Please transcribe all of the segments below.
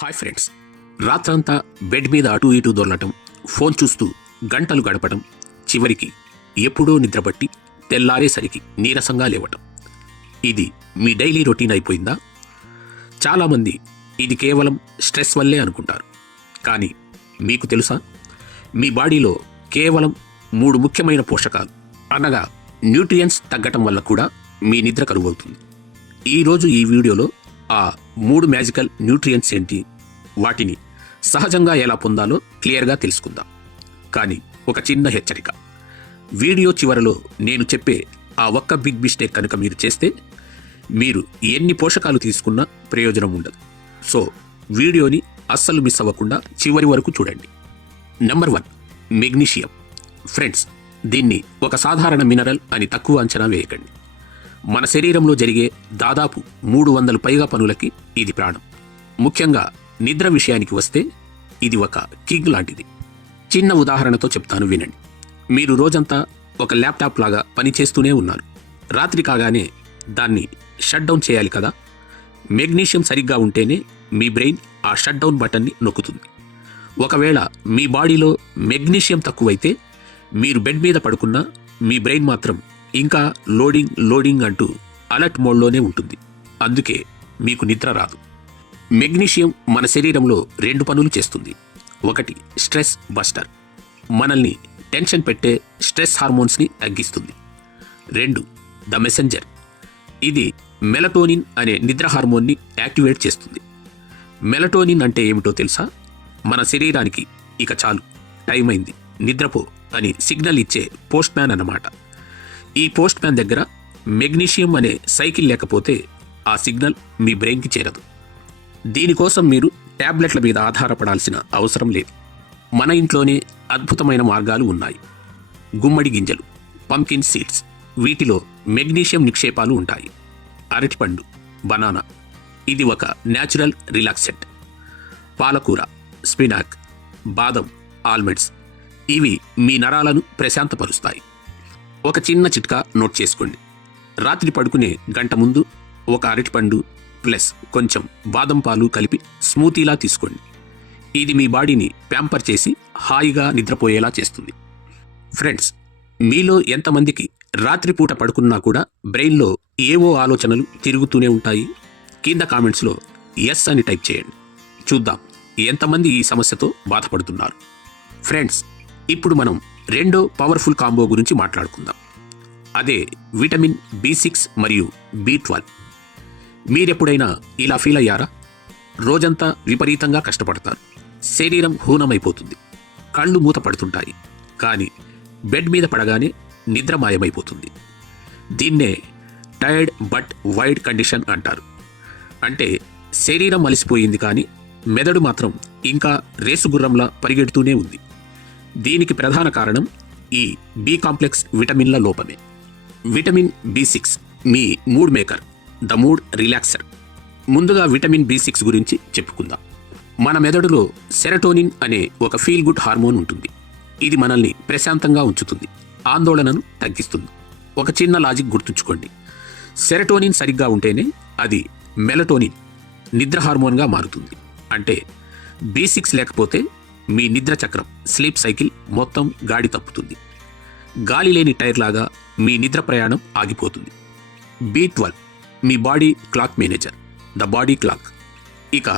Hi friends, రాత్రంతా bed మీద అటూ ఇటూ దొరలటం, ఫోన్ చూస్తూ గంటలు గడపటం, చివరికి ఎప్పుడో నిద్రపట్టి తెల్లారేసరికి నీరసంగా లేవటం. ఇది మీ డైలీ రొటీన్ అయిపోయిందా? చాలామంది ఇది కేవలం స్ట్రెస్ వల్లే అనుకుంటారు. కానీ మీకు తెలుసా, మీ బాడీలో కేవలం 3 ముఖ్యమైన పోషకాలు అనగా న్యూట్రియంట్స్ తగ్గటం వల్ల కూడా మీ నిద్ర కరువవుతుంది. ఈరోజు ఈ వీడియోలో ఆ 3 మ్యాజికల్ న్యూట్రియంట్స్ ఏంటి, వాటిని సహజంగా ఎలా పొందాలో క్లియర్గా తెలుసుకుందాం. కానీ ఒక చిన్న హెచ్చరిక, వీడియో చివరలో నేను చెప్పే ఆ ఒక్క బిగ్ మిస్టేక్ కనుక మీరు చేస్తే మీరు ఎన్ని పోషకాలు తీసుకున్నా ప్రయోజనం ఉండదు. సో వీడియోని అస్సలు మిస్ అవ్వకుండా చివరి వరకు చూడండి. Number 1, magnesium. ఫ్రెండ్స్, దీన్ని ఒక సాధారణ మినరల్ అని తక్కువ అంచనా వేయకండి. మన శరీరంలో జరిగే దాదాపు 300 పైగా పనులకి ఇది ప్రాణం. ముఖ్యంగా నిద్ర విషయానికి వస్తే ఇది ఒక కింగ్ లాంటిది. చిన్న ఉదాహరణతో చెప్తాను, వినండి. మీరు రోజంతా ఒక ల్యాప్టాప్ లాగా పనిచేస్తూనే ఉన్నారు. రాత్రి కాగానే దాన్ని షట్ డౌన్ చేయాలి కదా. మెగ్నీషియం సరిగ్గా ఉంటేనే మీ బ్రెయిన్ ఆ షట్ డౌన్ బటన్ని నొక్కుతుంది. ఒకవేళ మీ బాడీలో మెగ్నీషియం తక్కువైతే మీరు బెడ్ మీద పడుకున్నా మీ బ్రెయిన్ మాత్రం ఇంకా లోడింగ్ అంటూ అలర్ట్ మోడ్లోనే ఉంటుంది. అందుకే మీకు నిద్ర రాదు. మెగ్నీషియం మన శరీరంలో 2 పనులు చేస్తుంది. ఒకటి, స్ట్రెస్ బస్టర్, మనల్ని టెన్షన్ పెట్టే స్ట్రెస్ హార్మోన్స్ని తగ్గిస్తుంది. 2, ద మెసెంజర్, ఇది మెలటోనిన్ అనే నిద్ర హార్మోన్ని యాక్టివేట్ చేస్తుంది. మెలటోనిన్ అంటే ఏమిటో తెలుసా? మన శరీరానికి ఇక చాలు, టైం అయింది, నిద్రపో అని సిగ్నల్ ఇచ్చే పోస్ట్ మ్యాన్ అన్నమాట. ఈ పోస్ట్ మ్యాన్ దగ్గర మెగ్నీషియం అనే సైకిల్ లేకపోతే ఆ సిగ్నల్ మీ బ్రెయిన్కి చేరదు. దీనికోసం మీరు ట్యాబ్లెట్ల మీద ఆధారపడాల్సిన అవసరం లేదు. మన ఇంట్లోనే అద్భుతమైన మార్గాలు ఉన్నాయి. గుమ్మడి గింజలు, పంకిన్ సీడ్స్, వీటిలో మెగ్నీషియం నిక్షేపాలు ఉంటాయి. అరటిపండు, బనానా, ఇది ఒక న్యాచురల్ రిలాక్సెంట్. పాలకూర, స్పినాక్, బాదం, ఆల్మండ్స్, ఇవి మీ నరాలను ప్రశాంతపరుస్తాయి. ఒక చిన్న చిట్కా నోట్ చేసుకోండి. రాత్రి పడుకునే గంట ముందు ఒక అరటిపండు ప్లస్ కొంచెం బాదం పాలు కలిపి స్మూతీలా తీసుకోండి. ఇది మీ బాడీని ప్యాంపర్ చేసి హాయిగా నిద్రపోయేలా చేస్తుంది. ఫ్రెండ్స్, మీలో ఎంతమందికి రాత్రిపూట పడుకున్నా కూడా బ్రెయిన్లో ఏవో ఆలోచనలు తిరుగుతూనే ఉంటాయి? కింద కామెంట్స్లో ఎస్ అని టైప్ చేయండి. చూద్దాం ఎంతమంది ఈ సమస్యతో బాధపడుతున్నారు. ఫ్రెండ్స్, ఇప్పుడు మనం రెండో పవర్ఫుల్ కాంబో గురించి మాట్లాడుకుందాం. అదే విటమిన్ B6 మరియు B12. మీరెప్పుడైనా ఇలా ఫీల్ అయ్యారా? రోజంతా విపరీతంగా కష్టపడతారు, శరీరం హూనమైపోతుంది, కళ్ళు మూత పడుతుంటాయి, కానీ బెడ్ మీద పడగానే నిద్ర మాయమైపోతుంది. దీన్నే టైర్డ్ బట్ వైడ్ కండిషన్ అంటారు. అంటే శరీరం అలసిపోయింది, కానీ మెదడు మాత్రం ఇంకా రేసుగుర్రంలా పరిగెడుతూనే ఉంది. దీనికి ప్రధాన కారణం ఈ బి కాంప్లెక్స్ విటమిన్ల లోపమే. విటమిన్ B6 మీ mood maker, the mood relaxer. ముందుగా విటమిన్ B6 గురించి చెప్పుకుందాం. మన మెదడులో సెరటోనిన్ అనే ఒక ఫీల్ గుడ్ హార్మోన్ ఉంటుంది. ఇది మనల్ని ప్రశాంతంగా ఉంచుతుంది, ఆందోళనను తగ్గిస్తుంది. ఒక చిన్న లాజిక్ గుర్తుంచుకోండి. సెరటోనిన్ సరిగ్గా ఉంటేనే అది మెలటోనిన్ నిద్ర హార్మోన్గా మారుతుంది. అంటే B6 లేకపోతే మీ నిద్ర చక్రం, స్లీప్ సైకిల్ మొత్తం గాడి తప్పుతుంది. గాలి లేని టైర్ లాగా మీ నిద్ర ప్రయాణం ఆగిపోతుంది. B12 me body clock manager, the body clock. ఇక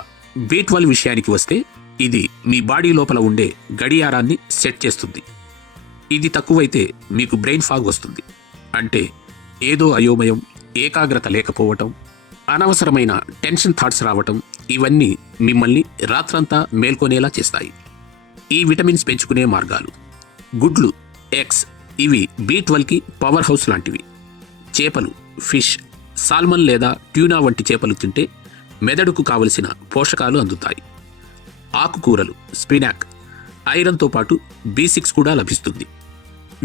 B12 విషయానికి వస్తే ఇది మీ బాడీ లోపల ఉండే గడియారాన్ని సెట్ చేస్తుంది. ఇది తక్కువైతే మీకు బ్రెయిన్ ఫాగ్ వస్తుంది. అంటే ఏదో అయోమయం, ఏకాగ్రత లేకపోవటం, అనవసరమైన టెన్షన్ థాట్స్ రావటం, ఇవన్నీ మిమ్మల్ని రాత్రంతా మేల్కొనేలా చేస్తాయి. ఈ విటమిన్స్ పెంచుకునే మార్గాలు: గుడ్లు, ఎగ్స్, ఇవి B12కి పవర్ హౌస్ లాంటివి. చేపలు, ఫిష్, సాల్మన్ లేదా ట్యూనా వంటి చేపలు తింటే మెదడుకు కావలసిన పోషకాలు అందుతాయి. ఆకుకూరలు, స్పినాక్, ఐరన్తో పాటు B6 కూడా లభిస్తుంది.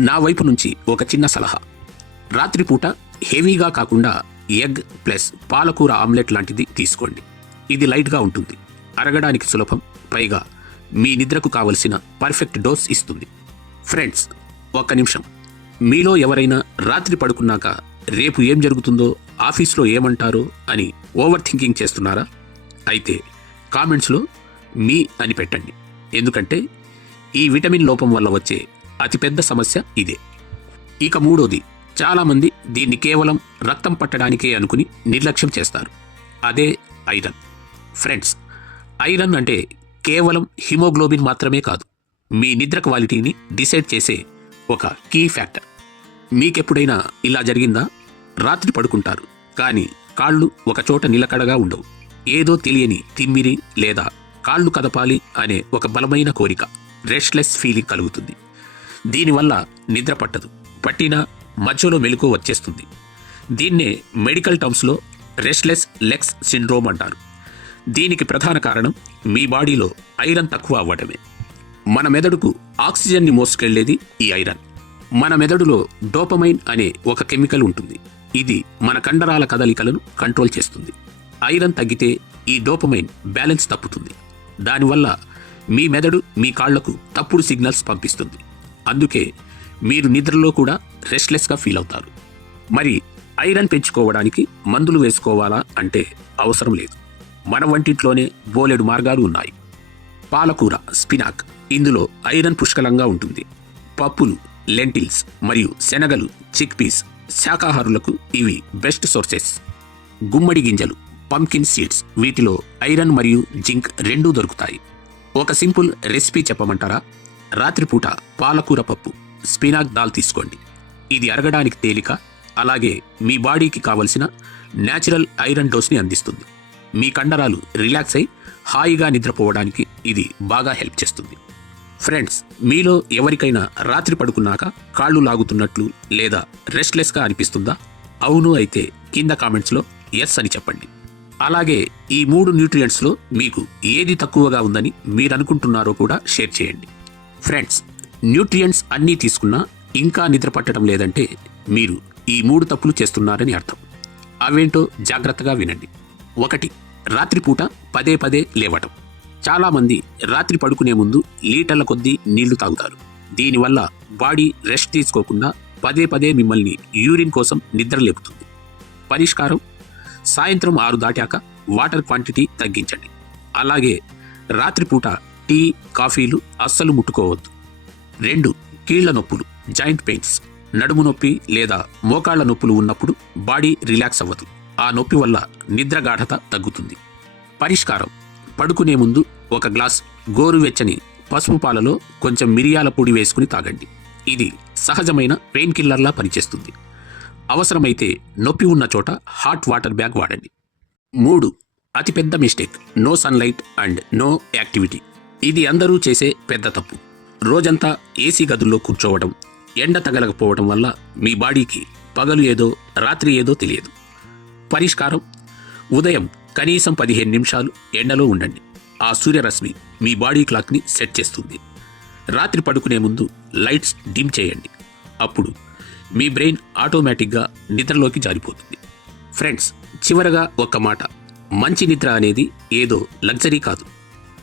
నా వైపు నుంచి ఒక చిన్న సలహా: రాత్రిపూట హెవీగా కాకుండా ఎగ్ ప్లస్ పాలకూర ఆమ్లెట్ లాంటిది తీసుకోండి. ఇది లైట్గా ఉంటుంది, అరగడానికి సులభం, పైగా మీ నిద్రకు కావలసిన పర్ఫెక్ట్ డోస్ ఇస్తుంది. ఫ్రెండ్స్, ఒక్క నిమిషం. మీలో ఎవరైనా రాత్రి పడుకున్నాక రేపు ఏం జరుగుతుందో, ఆఫీస్లో ఏమంటారో అని ఓవర్ థింకింగ్ చేస్తున్నారా? అయితే కామెంట్స్లో మీ అని పెట్టండి. ఎందుకంటే ఈ విటమిన్ లోపం వల్ల వచ్చే అతిపెద్ద సమస్య ఇదే. ఇక మూడోది, చాలామంది దీన్ని కేవలం రక్తం పట్టడానికే అనుకుని నిర్లక్ష్యం చేస్తారు. అదే ఐరన్. ఫ్రెండ్స్, ఐరన్ అంటే కేవలం హిమోగ్లోబిన్ మాత్రమే కాదు, మీ నిద్ర క్వాలిటీని డిసైడ్ చేసే ఒక కీ ఫ్యాక్టర్. మీకెప్పుడైనా ఇలా జరిగిందా? రాత్రి పడుకుంటారు, కానీ కాళ్ళు ఒకచోట నిలకడగా ఉండవు. ఏదో తెలియని తిమ్మిరి లేదా కాళ్ళు కదపాలి అనే ఒక బలమైన కోరిక, రెస్ట్లెస్ ఫీలింగ్ కలుగుతుంది. దీనివల్ల నిద్ర పట్టదు, పట్టినా మధ్యలో మెలకువ వచ్చేస్తుంది. దీన్నే మెడికల్ టర్మ్స్లో రెస్ట్లెస్ లెగ్స్ సిండ్రోమ్ అంటారు. దీనికి ప్రధాన కారణం మీ బాడీలో ఐరన్ తక్కువ అవ్వడమే. మన మెదడుకు ఆక్సిజన్ని మోసుకెళ్లేది ఈ ఐరన్. మన మెదడులో డోపమైన్ అనే ఒక కెమికల్ ఉంటుంది. ఇది మన కండరాల కదలికలను కంట్రోల్ చేస్తుంది. ఐరన్ తగ్గితే ఈ డోపమైన్ బ్యాలెన్స్ తప్పుతుంది. దానివల్ల మీ మెదడు మీ కాళ్లకు తప్పుడు సిగ్నల్స్ పంపిస్తుంది. అందుకే మీరు నిద్రలో కూడా రెస్ట్లెస్గా ఫీల్ అవుతారు. మరి ఐరన్ పెంచుకోవడానికి మందులు వేసుకోవాలా అంటే అవసరం లేదు. మన వంటింట్లోనే బోలెడు మార్గాలు ఉన్నాయి. పాలకూర, స్పినాక్, ఇందులో ఐరన్ పుష్కలంగా ఉంటుంది. పప్పులు, లెంటిల్స్ మరియు శనగలు, చిక్ పీస్, శాకాహారులకు ఇవి బెస్ట్ సోర్సెస్. గుమ్మడి గింజలు, పంకిన్ సీడ్స్, వీటిలో ఐరన్ మరియు జింక్ రెండూ దొరుకుతాయి. ఒక సింపుల్ రెసిపీ చెప్పమంటారా? రాత్రిపూట పాలకూర పప్పు, స్పినాక్ దాల్ తీసుకోండి. ఇది అరగడానికి తేలిక, అలాగే మీ బాడీకి కావలసిన న్యాచురల్ ఐరన్ డోస్ని అందిస్తుంది. మీ కండరాలు రిలాక్స్ అయి హాయిగా నిద్రపోవడానికి ఇది బాగా హెల్ప్ చేస్తుంది. ఫ్రెండ్స్, మీలో ఎవరికైనా రాత్రి పడుకున్నాక కాళ్ళు లాగుతున్నట్లు లేదా రెస్ట్లెస్గా అనిపిస్తుందా? అవును అయితే కింద కామెంట్స్లో ఎస్ అని చెప్పండి. అలాగే ఈ 3 న్యూట్రియంట్స్లో మీకు ఏది తక్కువగా ఉందని మీరు అనుకుంటున్నారో కూడా షేర్ చేయండి. ఫ్రెండ్స్, న్యూట్రియంట్స్ అన్నీ తీసుకున్నా ఇంకా నిద్ర పట్టడం లేదంటే మీరు ఈ 3 తప్పులు చేస్తున్నారని అర్థం. అవేంటో జాగ్రత్తగా వినండి. 1. రాత్రిపూట పదే పదే లేవటం. చాలామంది రాత్రి పడుకునే ముందు లీటర్ల కొద్దీ నీళ్లు తాగుతారు. దీనివల్ల బాడీ రెస్ట్ తీసుకోకుండా పదే పదే మిమ్మల్ని యూరిన్ కోసం నిద్ర లేపుతుంది. పరిష్కారం: సాయంత్రం 6 దాటాక వాటర్ క్వాంటిటీ తగ్గించండి. అలాగే రాత్రిపూట టీ, కాఫీలు అస్సలు ముట్టుకోవద్దు. 2. కీళ్ల నొప్పులు, జాయింట్ పెయిన్స్. నడుము నొప్పి లేదా మోకాళ్ల నొప్పులు ఉన్నప్పుడు బాడీ రిలాక్స్ అవ్వదు. ఆ నొప్పి వల్ల నిద్ర గాఢత తగ్గుతుంది. పరిష్కారం: పడుకునే ముందు 1 గ్లాస్ గోరువెచ్చని పసుపు పాలలో కొంచెం మిరియాల పొడి వేసుకుని తాగండి. ఇది సహజమైన పెయిన్ కిల్లర్లా పనిచేస్తుంది. అవసరమైతే నొప్పి ఉన్న చోట హాట్ వాటర్ బ్యాగ్ వాడండి. 3. అతిపెద్ద mistake: no sunlight and no activity. ఇది అందరూ చేసే పెద్ద తప్పు. రోజంతా ఏసీ గదుల్లో కూర్చోవడం, ఎండ తగలకపోవడం వల్ల మీ బాడీకి పగలు ఏదో రాత్రి ఏదో తెలియదు. పరిష్కారం: ఉదయం కనీసం 15 నిమిషాలు ఎండలో ఉండండి. ఆ సూర్యరశ్మి మీ బాడీ క్లాక్ని సెట్ చేస్తుంది. రాత్రి పడుకునే ముందు లైట్స్ డిమ్ చేయండి. అప్పుడు మీ బ్రెయిన్ ఆటోమేటిక్గా నిద్రలోకి జారిపోతుంది. ఫ్రెండ్స్, చివరగా ఒక్క మాట: మంచి నిద్ర అనేది ఏదో లగ్జరీ కాదు,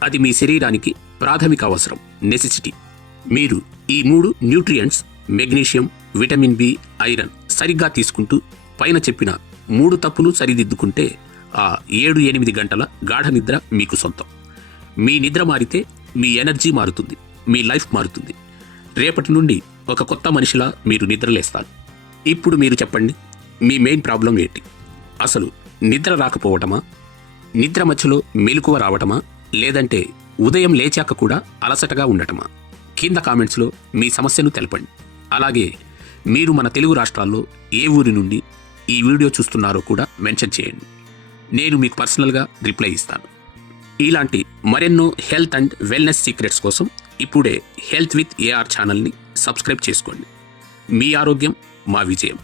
అది మీ శరీరానికి ప్రాథమిక అవసరం, నెసెసిటీ. మీరు ఈ 3 nutrients magnesium, vitamin B, iron సరిగ్గా తీసుకుంటూ పైన చెప్పిన 3 తప్పులు సరిదిద్దుకుంటే ఆ 7-8 గంటల గాఢ నిద్ర మీకు సొంతం. మీ నిద్ర మారితే మీ ఎనర్జీ మారుతుంది, మీ లైఫ్ మారుతుంది. రేపటి నుండి ఒక కొత్త మనిషిలా మీరు నిద్రలేస్తారు. ఇప్పుడు మీరు చెప్పండి, మీ మెయిన్ ప్రాబ్లం ఏంటి? అసలు నిద్ర రాకపోవటమా? నిద్ర మధ్యలో మెలకువ రావటమా? లేదంటే ఉదయం లేచాక కూడా అలసటగా ఉండటమా? కింద కామెంట్స్లో మీ సమస్యను తెలపండి. అలాగే మీరు మన తెలుగు రాష్ట్రాల్లో ఏ ఊరి నుండి ఈ వీడియో చూస్తున్నారో కూడా మెన్షన్ చేయండి. నేను మీకు పర్సనల్గా రిప్లై ఇస్తాను. ఇలాంటి మరెన్నో హెల్త్ అండ్ వెల్నెస్ సీక్రెట్స్ కోసం ఇప్పుడే హెల్త్ విత్ ఏఆర్ ఛానల్ని సబ్స్క్రైబ్ చేసుకోండి. మీ ఆరోగ్యం మా విజయం.